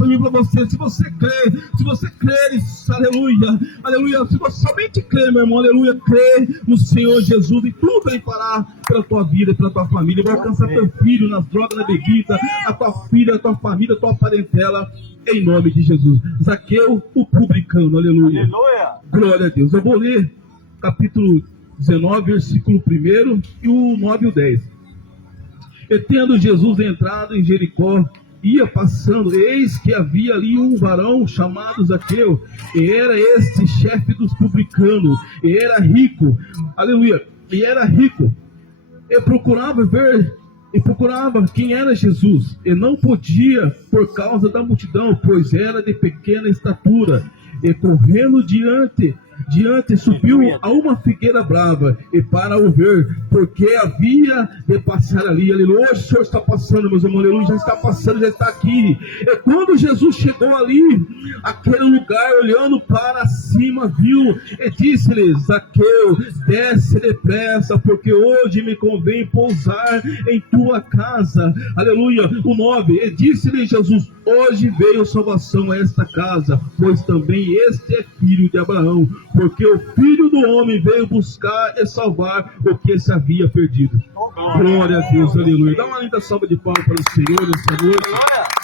para mim e para você. Se você crê, aleluia, aleluia, se você somente crê, meu irmão, aleluia, crê no Senhor Jesus e tudo Ele fará pela tua vida e pela tua família. Vai alcançar teu filho nas drogas, na bebida, a tua filha, a tua família, a tua parentela, em nome de Jesus. Zaqueu, o publicano, aleluia. Aleluia. Glória a Deus. Eu vou ler capítulo 19, versículo 1 e o 9 e o 10. E tendo Jesus entrado em Jericó, ia passando, eis que havia ali um varão chamado Zaqueu, e era este chefe dos publicanos, e era rico, aleluia, e era rico, e procurava quem era Jesus, e não podia por causa da multidão, pois era de pequena estatura, e correndo diante subiu a uma figueira brava, e para o ver, porque havia de passar ali, aleluia. Hoje o Senhor está passando, meus irmãos, aleluia, já está passando, já está aqui. E quando Jesus chegou ali, aquele lugar, olhando para cima, viu, e disse-lhe: Zaqueu, desce depressa, porque hoje me convém pousar em tua casa, aleluia. O 9, e disse-lhe Jesus: hoje veio salvação a esta casa, pois também este é filho de Abraão, porque o Filho do Homem veio buscar e salvar o que se havia perdido. Glória a Deus, aleluia. Dá uma linda salva de palmas para o Senhor essa noite.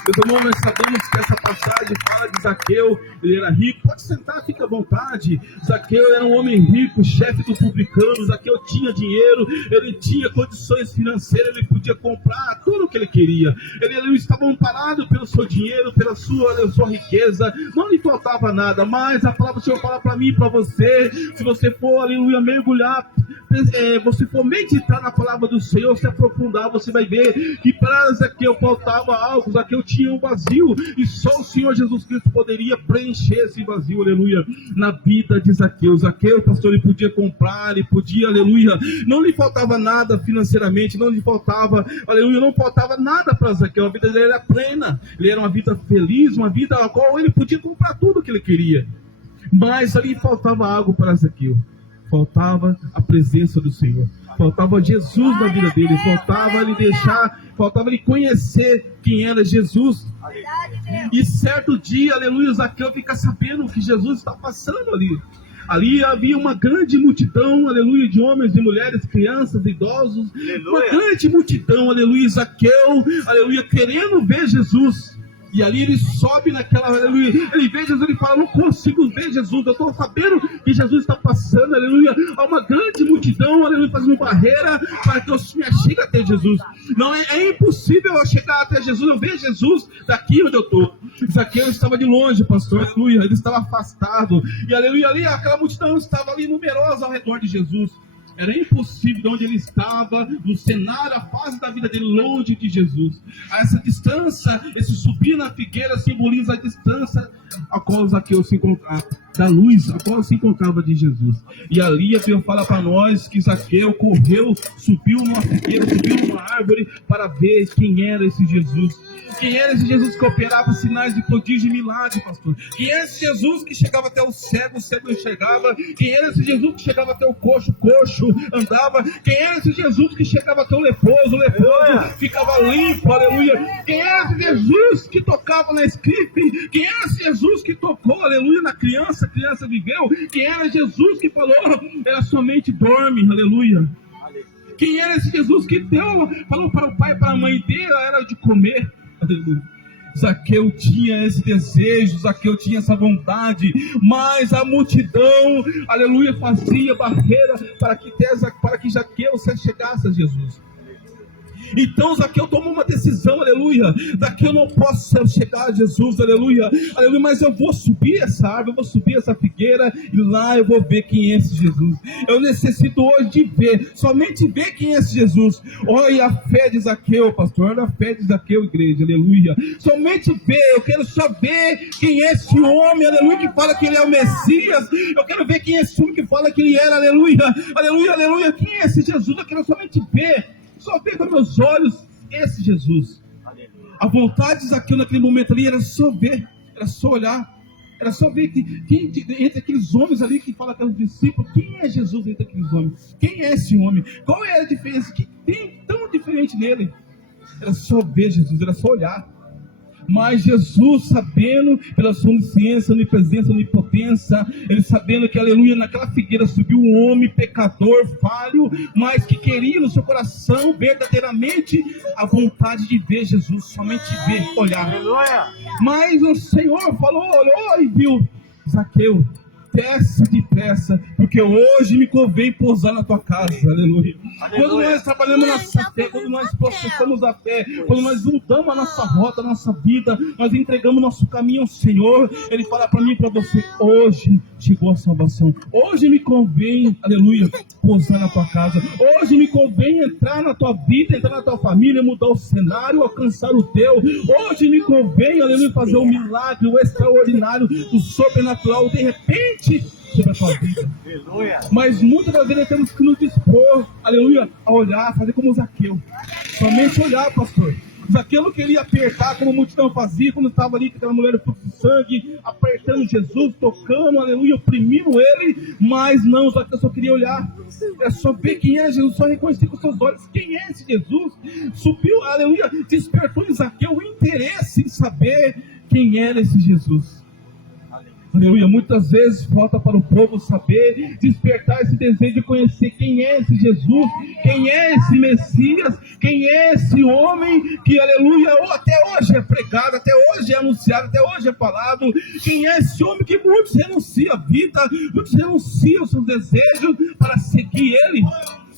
Meus irmãos, nós sabemos que essa passagem fala de Zaqueu, ele era rico. Pode sentar, fica à vontade. Zaqueu era um homem rico, chefe do publicano. Zaqueu tinha dinheiro, ele tinha condições financeiras, ele podia comprar tudo o que ele queria. Ele estava amparado pelo seu dinheiro, pela sua riqueza, não lhe faltava nada. Mas a palavra do Senhor fala para mim e para você, se você for, aleluia, mergulhar, você for meditar na palavra do Senhor, se aprofundar, você vai ver que para Zaqueu faltava algo. Zaqueu tinha um vazio, e só o Senhor Jesus Cristo poderia preencher esse vazio, aleluia, na vida de Zaqueu. Zaqueu, pastor, ele podia comprar, ele podia, aleluia, não lhe faltava nada financeiramente, não lhe faltava, aleluia, não faltava nada para Zaqueu. A vida dele era plena, ele era uma vida feliz, uma vida a qual ele podia comprar tudo o que ele queria. Mas ali faltava algo para Zaqueu. Faltava a presença do Senhor, faltava Jesus na vida dele, faltava ele conhecer quem era Jesus. E certo dia, aleluia, Zaqueu fica sabendo que Jesus está passando ali. Ali havia uma grande multidão, aleluia, de homens e mulheres, crianças, idosos, aleluia. Uma grande multidão, aleluia, Zaqueu, aleluia, querendo ver Jesus. E ali ele sobe naquela, aleluia, ele vê Jesus, ele fala: não consigo ver Jesus, eu estou sabendo que Jesus está passando, aleluia, há uma grande multidão, aleluia, fazendo barreira para que eu me achegue até Jesus. Não, é impossível eu chegar até Jesus, eu ver Jesus daqui onde eu estou. Zaqueu estava de longe, pastor, aleluia, ele estava afastado, e aleluia, ali aquela multidão estava ali numerosa ao redor de Jesus. Era impossível de onde ele estava, no cenário, a fase da vida dele, longe de Jesus. Essa distância, esse subir na figueira, simboliza a distância a qual Zaqueu se encontrava, da luz a qual se encontrava de Jesus. E ali a Bíblia fala para nós que Zaqueu correu, subiu numa figueira, subiu numa árvore para ver quem era esse Jesus. Quem era esse Jesus que operava sinais de prodígio e milagre, pastor? Quem era esse Jesus que chegava até o cego enxergava? Quem era esse Jesus que chegava até o coxo andava? Quem era esse Jesus que chegava até o leproso ficava limpo, aleluia? Quem era esse Jesus que tocava na escrita? Quem era esse Jesus que tocou, aleluia, na criança? A criança viveu. Quem era Jesus que falou: ela somente dorme, aleluia? Quem era esse Jesus que falou para o pai e para a mãe dele, era de comer? Aleluia. Zaqueu tinha esse desejo, Zaqueu tinha essa vontade, mas a multidão, aleluia, fazia barreira para que Zaqueu se chegasse a Jesus. Então Zaqueu tomou uma decisão, aleluia: daqui eu não posso chegar a Jesus, aleluia, aleluia, mas eu vou subir essa árvore, eu vou subir essa figueira, e lá eu vou ver quem é esse Jesus. Eu necessito hoje de ver, somente ver quem é esse Jesus. Olha a fé de Zaqueu, pastor, olha a fé de Zaqueu, igreja, aleluia. Somente ver, eu quero só ver quem é esse homem, aleluia, que fala que ele é o Messias. Eu quero ver quem é esse homem que fala que ele era, aleluia, aleluia, aleluia. Quem é esse Jesus? Eu quero somente ver, só ver com meus olhos esse Jesus. A vontade de Zaqueu naquele momento ali era só ver, era só olhar, era só ver quem entre aqueles homens ali que fala que é um discípulo, quem é Jesus entre aqueles homens? Quem é esse homem? Qual é a diferença? O que tem tão diferente nele? Era só ver Jesus, era só olhar. Mas Jesus, sabendo pela sua onisciência, onipresença, onipotência, ele sabendo que, aleluia, naquela figueira subiu um homem pecador, falho, mas que queria no seu coração verdadeiramente a vontade de ver Jesus, somente ver, olhar. Aleluia. Mas o Senhor falou, olhou e viu: Zaqueu, desce depressa, porque hoje me convém pousar na tua casa. Aleluia. Quando nós trabalhamos nossa fé, quando nós processamos a fé, quando nós mudamos a nossa rota, a nossa vida, nós entregamos nosso caminho ao Senhor, Ele fala para mim e para você: hoje chegou a salvação. Hoje me convém, aleluia, pousar na tua casa. Hoje me convém entrar na tua vida, entrar na tua família, mudar o cenário, alcançar o teu. Hoje me convém, aleluia, fazer o milagre, o extraordinário, o sobrenatural, de repente, sobre a tua vida. Aleluia. Mas muitas das vezes temos que nos dispor, aleluia, a olhar, fazer como Zaqueu. Somente olhar, pastor. Zaqueu não queria apertar como a multidão fazia quando estava ali com aquela mulher de sangue, apertando Jesus, tocando, aleluia, oprimindo ele. Mas não, Zaqueu só queria olhar. É só ver quem é Jesus, só reconhecer com seus olhos quem é esse Jesus. Subiu, aleluia, despertou em Zaqueu o interesse em saber quem era esse Jesus. Aleluia, muitas vezes falta para o povo saber, despertar esse desejo de conhecer quem é esse Jesus, quem é esse Messias, quem é esse homem que, aleluia, até hoje é pregado, até hoje é anunciado, até hoje é falado. Quem é esse homem que muitos renunciam à vida, muitos renunciam aos seus desejos para seguir ele.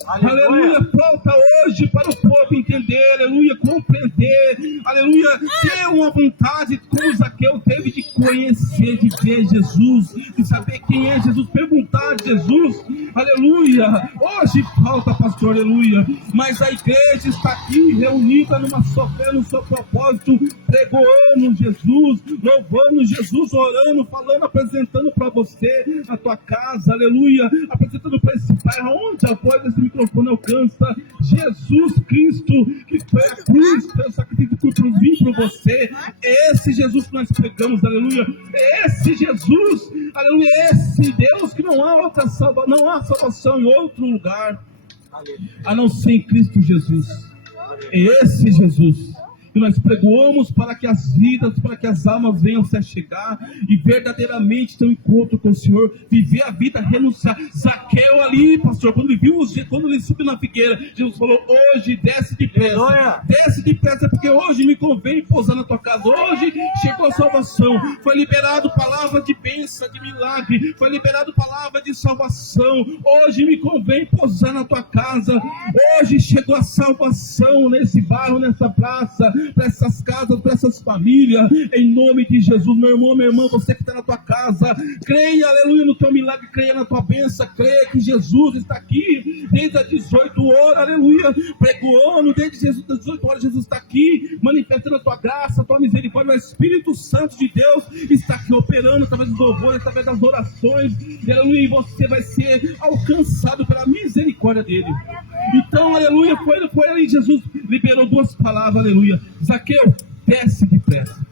Aleluia, falta hoje para o povo entender, aleluia, compreender, aleluia, ter uma vontade, como Zaqueu teve, de conhecer, de ver Jesus, de saber quem é Jesus, perguntar a Jesus, aleluia. Hoje falta, pastor, aleluia, mas a igreja está aqui reunida numa só fé, num só propósito, pregoando Jesus, louvando Jesus, orando, falando, apresentando para você, na tua casa, aleluia, apresentando para esse pai, onde a voz desse microfone alcança Jesus Cristo, que foi a cruz, foi o sacrifício por vir para você. Esse Jesus que nós pregamos, aleluia, esse Jesus, aleluia, esse Deus que não há outra salvação, não há salvação em outro lugar a não ser em Cristo Jesus. Esse Jesus que nós pregoamos para que as vidas, para que as almas venham se achegar e verdadeiramente ter um encontro com o Senhor, viver a vida, renunciar. Zaqueu ali, pastor, quando ele subiu na figueira, Jesus falou: hoje desce depressa, desce depressa, porque hoje me convém pousar na tua casa. Hoje chegou a salvação, foi liberado palavra de bênção, de milagre, foi liberado palavra de salvação. Hoje me convém pousar na tua casa. Hoje chegou a salvação nesse bairro, nessa praça, para essas casas, para essas famílias, em nome de Jesus. Meu irmão, minha irmã, você que está na tua casa, creia, aleluia, no teu milagre, creia na tua bênção, creia que Jesus está aqui desde as 18 horas, aleluia, pregoando desde as 18 horas. Jesus está aqui manifestando a tua graça, a tua misericórdia. O Espírito Santo de Deus está aqui operando através dos louvores, através das orações, aleluia, e você vai ser alcançado pela misericórdia dele. Então, aleluia, foi ali, Jesus liberou duas palavras, aleluia: Zaqueu, desce depressa.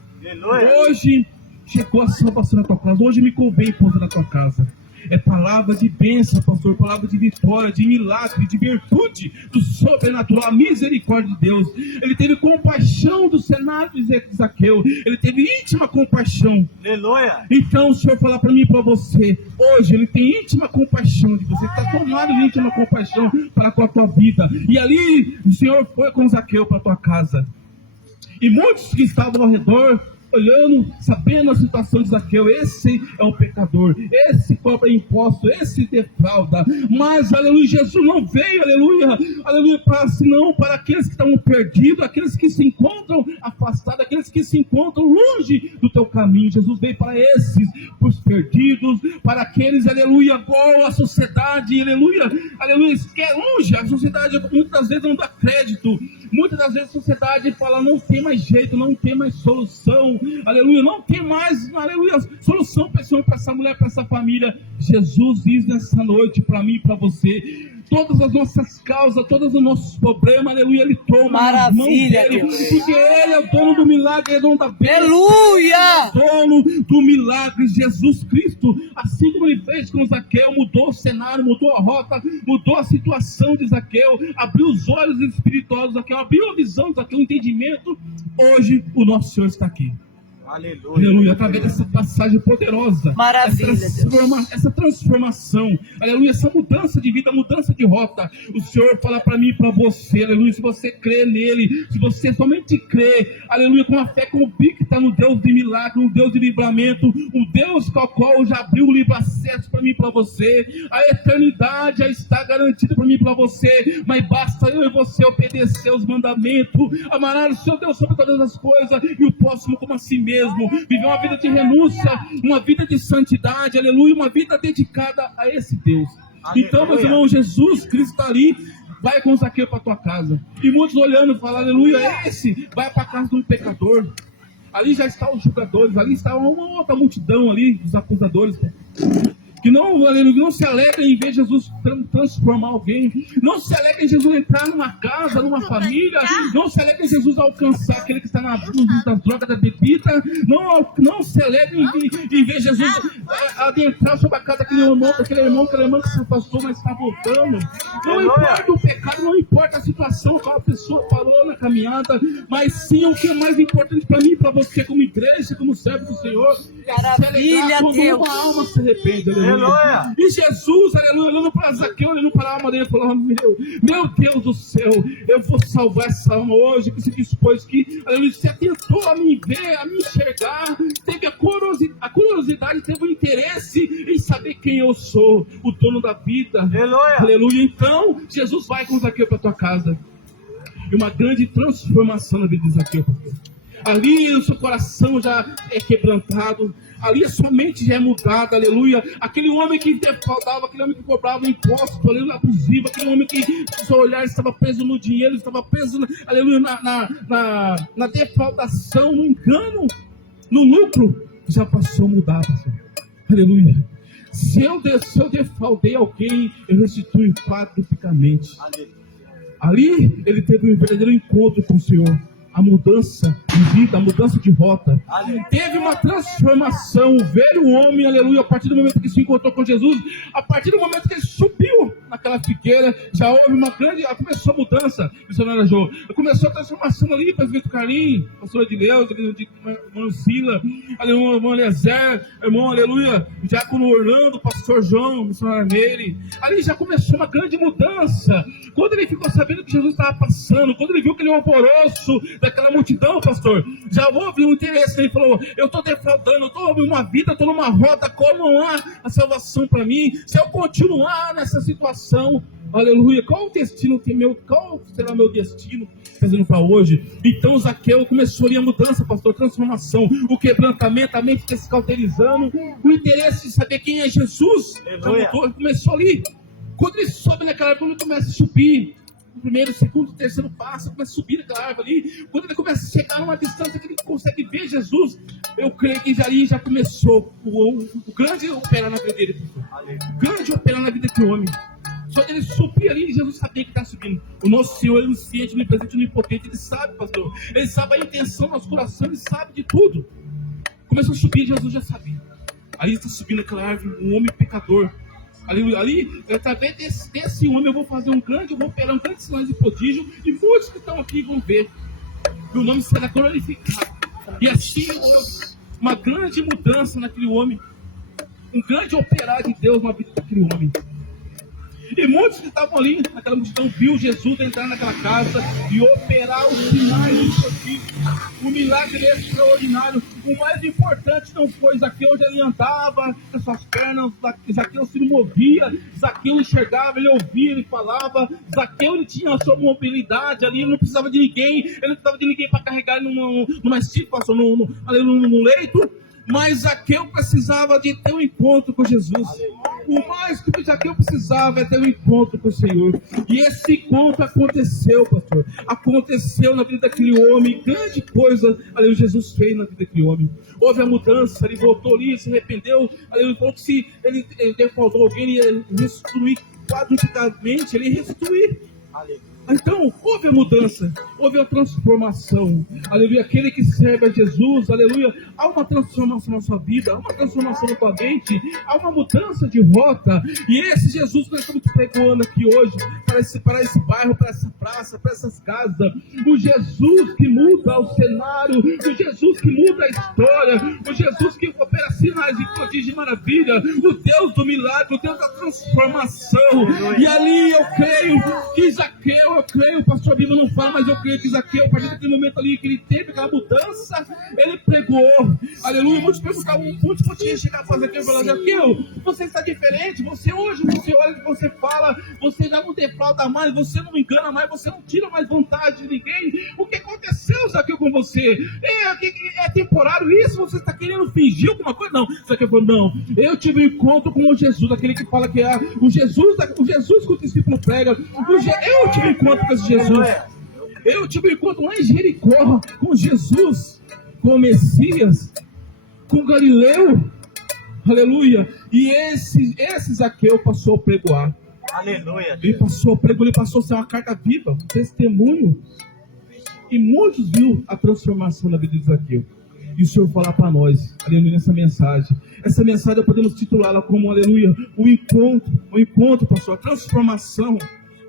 Hoje chegou a salvação na tua casa, hoje me convém pousar na tua casa. É palavra de bênção, pastor, palavra de vitória, de milagre, de virtude, do sobrenatural, a misericórdia de Deus. Ele teve compaixão do cenário de Zaqueu, ele teve íntima compaixão. Aleluia. Então o Senhor fala para mim e para você, hoje ele tem íntima compaixão de você, está tomado de íntima compaixão para com a tua vida. E ali o Senhor foi com Zaqueu para a tua casa. E muitos que estavam ao redor, olhando, sabendo a situação de Zaqueu, esse é um pecador, esse cobra imposto, esse defrauda, mas, aleluia, Jesus não veio, aleluia, aleluia, para aqueles que estão perdidos, aqueles que se encontram afastados, aqueles que se encontram longe do teu caminho. Jesus veio para esses, para os perdidos, para aqueles, aleluia, igual a sociedade, aleluia, aleluia, que é longe. A sociedade muitas das vezes não dá crédito, muitas das vezes a sociedade fala: não tem mais jeito, não tem mais solução, aleluia, não tem mais, aleluia, solução para essa mulher, para essa família. Jesus diz nessa noite para mim e para você: todas as nossas causas, todos os nossos problemas, aleluia, Ele toma nas mãos dele, porque Ele é o dono do milagre, Ele é o dono da bênção, aleluia, é o dono do milagre, Jesus Cristo, assim como ele fez com Zaqueu, mudou o cenário, mudou a rota, mudou a situação de Zaqueu, abriu os olhos espirituosos de Zaqueu, abriu a visão de Zaqueu, o entendimento. Hoje o nosso Senhor está aqui. Aleluia. Aleluia, através dessa passagem poderosa, Maravilha, essa transformação, aleluia, essa mudança de vida, mudança de rota. O Senhor fala para mim e para você, aleluia, se você crê nele, se você somente crê, aleluia, com a fé convicta no Deus de milagre, no Deus de livramento, um Deus com o qual já abriu o livre acesso para mim e para você, a eternidade já está garantida para mim e para você, mas basta eu e você obedecer os mandamentos, amar o seu Deus sobre todas as coisas e o próximo como a si mesmo. Viver uma vida de renúncia, uma vida de santidade, aleluia, uma vida dedicada a esse Deus. Aleluia. Então, meus irmãos, Jesus Cristo está ali, vai com Zaqueu para a tua casa. E muitos olhando falam, aleluia, esse vai para a casa de um pecador. Ali já estão os julgadores, ali está uma outra multidão ali, os acusadores. Que não se alegra em ver Jesus transformar alguém, não se alegra em Jesus entrar numa casa, numa família, não se alegra em Jesus alcançar aquele que está na droga da bebida, não se alegra em ver Jesus adentrar sobre a casa daquele irmão que se afastou, mas está voltando. Não importa o pecado, não importa a situação, qual a pessoa parou na caminhada, mas sim o que é mais importante para mim e para você, como igreja, como servo do Senhor, é se alegrar quando uma alma se arrepende. Aleluia. E Jesus, aleluia, olhando para Zaqueu, olhando para a alma dele, falou: meu Deus do céu, eu vou salvar essa alma hoje, que se dispôs, que, aleluia, se atentou a me ver, a me enxergar, teve a curiosidade, teve o interesse em saber quem eu sou, o dono da vida. Aleluia. Aleluia. Então, Jesus vai com Zaqueu para a tua casa. E uma grande transformação na vida de Zaqueu. Ali o seu coração já é quebrantado, ali a sua mente já é mudada, aleluia. Aquele homem que defraudava, aquele homem que cobrava imposto, aleluia, abusivo, aquele homem que o seu olhar estava preso no dinheiro, estava preso, aleluia, na defraudação, no engano, no lucro, já passou a mudar, pastor. Aleluia. Se eu defraudei alguém, eu restituo quadruplicamente. Ali ele teve um verdadeiro encontro com o Senhor. A mudança de vida, a mudança de rota. Teve uma transformação. O velho homem, aleluia, a partir do momento que se encontrou com Jesus, a partir do momento que ele subiu naquela figueira, já houve uma grande, começou a mudança, missionária Jô. Começou a transformação ali, presbítero Carlinhos, pastor Edileus, irmão Sila, aleluia, irmão Eliezer, irmão, aleluia, diácono Orlando, pastor João, missionária Meire. Ali já começou uma grande mudança. Quando ele ficou sabendo que Jesus estava passando, quando ele viu aquele alvoroço daquela multidão, pastor, já houve um interesse. Ele falou: eu estou defraudando, eu estou uma vida, estou numa rota, como não há a salvação para mim? Se eu continuar nessa situação, aleluia, qual o destino que qual será meu destino? Fazendo para hoje. Então Zaqueu começou ali a mudança, pastor, a transformação, o quebrantamento, a mente descauterizando, o interesse de saber quem é Jesus. Começou ali. Quando ele sobe naquela árvore, ele começa a subir. O primeiro, segundo, terceiro passo, começa a subir naquela árvore ali. Quando ele começa a chegar numa distância que ele consegue ver Jesus, eu creio que já começou o grande operar na vida dele. O grande operar na vida do homem. Só ele subir ali, Jesus sabia que está subindo. O nosso Senhor, ele onisciente, onipresente, onipotente, ele sabe, pastor. Ele sabe a intenção do nosso coração, ele sabe de tudo. Começou a subir, Jesus já sabia. Aí está subindo aquela árvore, um homem pecador. Ali, através desse homem, eu vou fazer eu vou operar um grande sinal de prodígio, e muitos que estão aqui vão ver. E o nome será glorificado. E assim, uma grande mudança naquele homem. Um grande operar de Deus na vida daquele homem. E muitos que estavam ali naquela multidão viu Jesus entrar naquela casa e operar os sinais do prodígio. Um milagre extraordinário. O mais importante não foi Zaqueu, onde ele andava com as suas pernas, Zaqueu se movia, Zaqueu enxergava, ele ouvia, ele falava. Zaqueu, ele tinha a sua mobilidade ali, ele não precisava de ninguém, ele não precisava de ninguém para carregar ele numa estipa, no leito. Mas Zaqueu precisava de ter um encontro com Jesus. O mais que Zaqueu precisava é ter um encontro com o Senhor. E esse encontro aconteceu, pastor. Aconteceu na vida daquele homem. Grande coisa, ali Jesus fez na vida daquele homem. Houve a mudança, ele voltou ali, se arrependeu. Ele falou que se ele defraudou alguém, ele ia restituir quadruplicadamente, ele ia restituir. Então, houve a mudança, houve a transformação, aleluia. Aquele que serve a Jesus, aleluia, há uma transformação na sua vida, há uma transformação na tua mente, há uma mudança de rota. E esse Jesus que nós estamos pregando aqui hoje, para esse bairro, para essa praça, para essas casas, o Jesus que muda o cenário, o Jesus que muda a história, o Jesus que opera sinais e prodígios de maravilha, o Deus do milagre, o Deus da transformação. E ali eu creio que Zaqueu, o pastor Bíblia não fala, mas eu creio que Zaqueu, a partir daquele momento ali que ele teve aquela mudança, ele pregou, aleluia. Muitos perguntavam, muitos podiam chegar para Zaqueu e falar: Zaqueu, você está diferente, você hoje, você olha, você fala, você já não defrauda mais, você não engana mais, você não tira mais vontade de ninguém. O que aconteceu, Zaqueu, com você? É temporário isso? Você está querendo fingir alguma coisa? Não. Zaqueu falou: não, eu tive um encontro com o Jesus, aquele que fala que é o Jesus que o discípulo prega. Eu tive um encontro com esse Jesus. Eu tive um encontro lá em Jericó com Jesus, com o Messias, com Galileu, aleluia. E esse Zaqueu passou a pregoar. Aleluia. Ele passou a pregoar, ele passou a ser uma carta viva, um testemunho. E muitos viram a transformação na vida de Zaqueu. E o Senhor falar para nós, aleluia, nessa mensagem. Essa mensagem podemos titulá-la como, aleluia, o encontro, pastor, a transformação.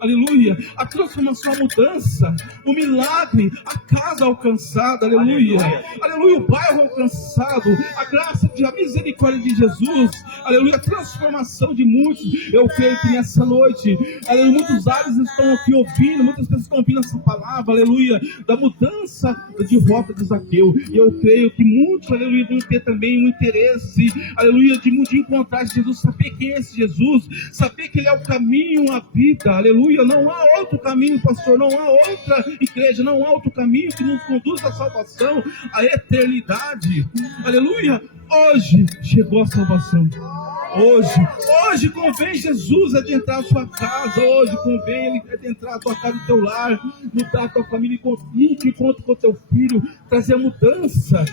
Aleluia, a transformação, a mudança, o milagre, a casa alcançada, aleluia, aleluia, o bairro alcançado, a graça, a misericórdia de Jesus, aleluia, a transformação de muitos. Eu creio que nessa noite, aleluia, muitos áreas estão aqui ouvindo, muitas pessoas estão ouvindo essa palavra, aleluia, da mudança de rota de Zaqueu. E eu creio que muitos, aleluia, vão ter também um interesse, aleluia, de encontrar Jesus, saber quem é esse Jesus, saber que Ele é o caminho, a vida, aleluia. Não há outro caminho, pastor, não há outra igreja, não há outro caminho que nos conduz à salvação, à eternidade, aleluia. Hoje chegou a salvação. Hoje convém Jesus adentrar a sua casa. Hoje convém Ele adentrar a tua casa, o teu lar, mudar a tua família, encontro com o teu filho, trazer a mudança.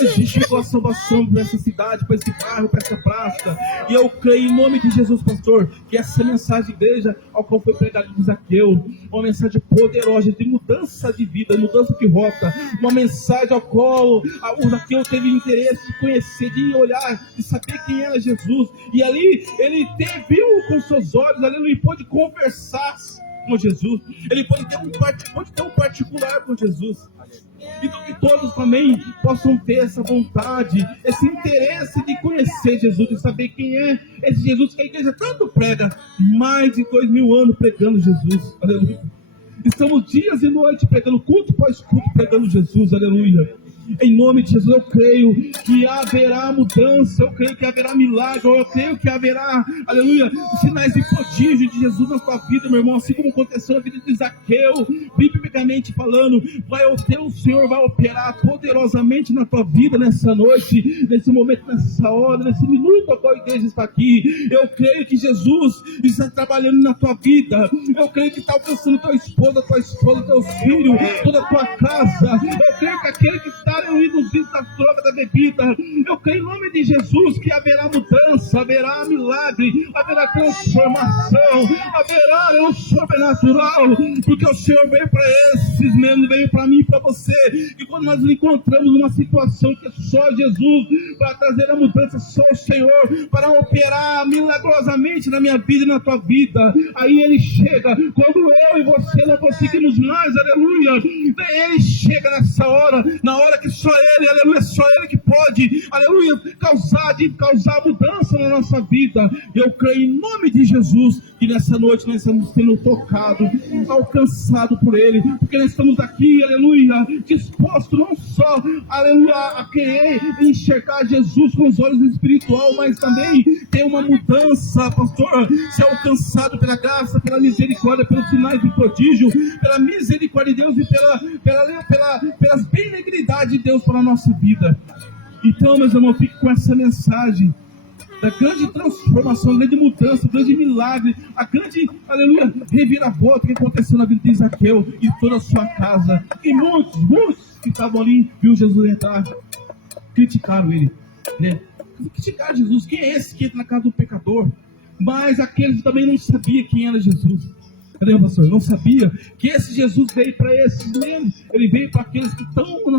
Hoje chegou a salvação para essa cidade, para esse bairro, para essa praça. E eu creio em nome de Jesus, pastor, que essa mensagem, igreja, ao qual foi pregado de Zaqueu, uma mensagem poderosa de mudança de vida, mudança de rota, uma mensagem ao qual o Zaqueu teve interesse de conhecer, de olhar, de saber quem era Jesus. E ali ele viu com seus olhos, aleluia, e pôde conversar com Jesus. Ele pode ter um particular com Jesus. Então que todos também possam ter essa vontade, esse interesse de conhecer Jesus, de saber quem é esse Jesus que a igreja tanto prega, mais de 2000 anos pregando Jesus, aleluia. Estamos dias e noites pregando, culto após culto pregando Jesus, aleluia. Em nome de Jesus, eu creio que haverá mudança, eu creio que haverá milagre, eu creio que haverá, aleluia, sinais e prodígios de Jesus na tua vida, meu irmão, assim como aconteceu na vida de Zaqueu, biblicamente falando. O Senhor vai operar poderosamente na tua vida nessa noite, nesse momento, nessa hora, nesse minuto a qual a igreja está aqui. Eu creio que Jesus está trabalhando na tua vida, eu creio que está alcançando tua esposa, teus filhos, toda a tua casa. Eu creio que aquele que está nos vícios da droga, da bebida, eu creio em nome de Jesus que haverá mudança, haverá milagre, haverá transformação, haverá o sobrenatural, porque o Senhor veio para esses mesmo, veio para mim e para você. E quando nós nos encontramos numa situação que é só Jesus para trazer a mudança, só o Senhor para operar milagrosamente na minha vida e na tua vida, aí Ele chega. Quando eu e você não conseguimos mais, aleluia, Ele chega nessa hora, na hora que só Ele, aleluia, só Ele que pode, aleluia, causar mudança na nossa vida. Eu creio em nome de Jesus que nessa noite nós estamos sendo tocados, alcançados por Ele, porque nós estamos aqui, aleluia, dispostos não só, aleluia, a querer enxergar Jesus com os olhos espirituais, mas também ter uma mudança, pastor, ser alcançado pela graça, pela misericórdia, pelos sinais de prodígio, pela misericórdia de Deus e pelas benignidades de Deus para a nossa vida. Então, meus irmãos, fique com essa mensagem da grande transformação, grande mudança, grande milagre, a grande, aleluia, reviravolta que aconteceu na vida de Zaqueu e toda a sua casa. E muitos que estavam ali, viu Jesus entrar, criticaram ele, né? Criticaram Jesus. Quem é esse que entra na casa do pecador? Mas aqueles também não sabiam quem era Jesus. Cadê o pastor? Eu não sabia que esse Jesus veio para esses mesmo. Ele veio para aqueles que estão numa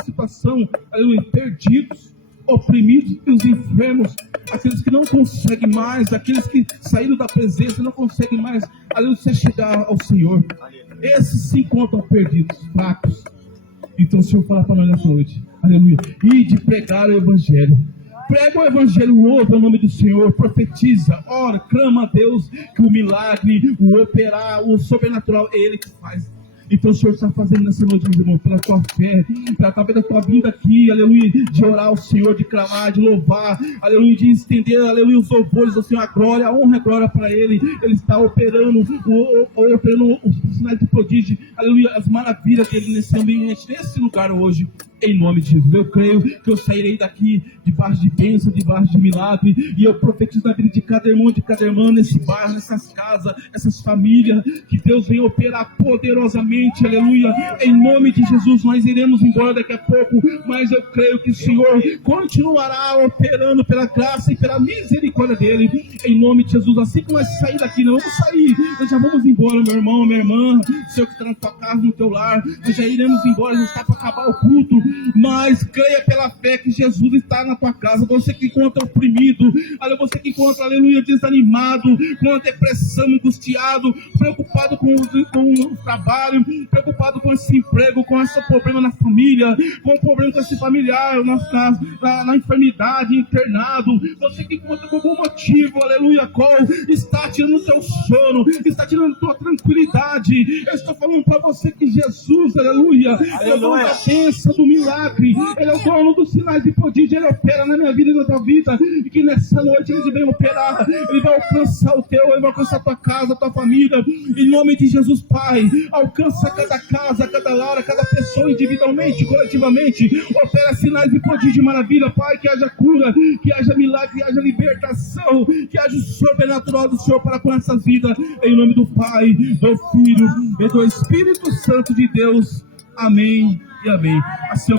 situação, aleluia, perdidos, oprimidos, e os enfermos, aqueles que não conseguem mais, aqueles que saíram da presença, não conseguem mais, aleluia, chegar ao Senhor. Esses se encontram perdidos, fracos. Então o Senhor fala para nós nessa noite, aleluia, e de pregar o Evangelho. Prega o Evangelho, louva o nome do Senhor, profetiza, ora, clama a Deus que o milagre, o operar, o sobrenatural é Ele que faz. Então o Senhor está fazendo nessa noite, meu irmão, pela tua fé, através da tua vinda aqui, aleluia, de orar ao Senhor, de clamar, de louvar, aleluia, de estender, aleluia, os louvores ao Senhor, a glória, a honra e a glória para Ele. Ele está operando os sinais de prodígio, aleluia, as maravilhas dele nesse ambiente, nesse lugar hoje. Em nome de Jesus, eu creio que eu sairei daqui debaixo de bênção, debaixo de milagre, e eu profetizo na vida de cada irmão, de cada irmã, nesse bairro, nessas casas, essas famílias, que Deus venha operar poderosamente, aleluia, em nome de Jesus. Nós iremos embora daqui a pouco, mas eu creio que o Senhor continuará operando pela graça e pela misericórdia dele, em nome de Jesus. Assim que nós sair daqui, não vamos sair, nós já vamos embora, meu irmão, minha irmã, Senhor que está na tua casa, no teu lar, nós já iremos embora, já está para acabar o culto. Mas creia pela fé que Jesus está na tua casa. Você que encontra oprimido, você que encontra, aleluia, desanimado, com a depressão, angustiado, preocupado com o trabalho, preocupado com esse emprego, com esse problema na família, com o problema com esse familiar, na enfermidade, internado. Você que encontra com algum motivo, aleluia, qual está tirando o teu sono, está tirando a tua tranquilidade. Eu estou falando para você que Jesus, aleluia, é o dono da bênção, do milagre, Ele é o dono dos sinais de prodígio. Ele opera na minha vida e na tua vida, e que nessa noite Ele vem operar, Ele vai alcançar o teu, Ele vai alcançar a tua casa, a tua família, em nome de Jesus. Pai, alcança cada casa, cada lar, cada pessoa individualmente, coletivamente, opera sinais de prodígio e maravilha, Pai, que haja cura, que haja milagre, que haja libertação, que haja o sobrenatural do Senhor para com essas vidas, em nome do Pai, do Filho e do Espírito Santo de Deus. Amém e amém. Assim eu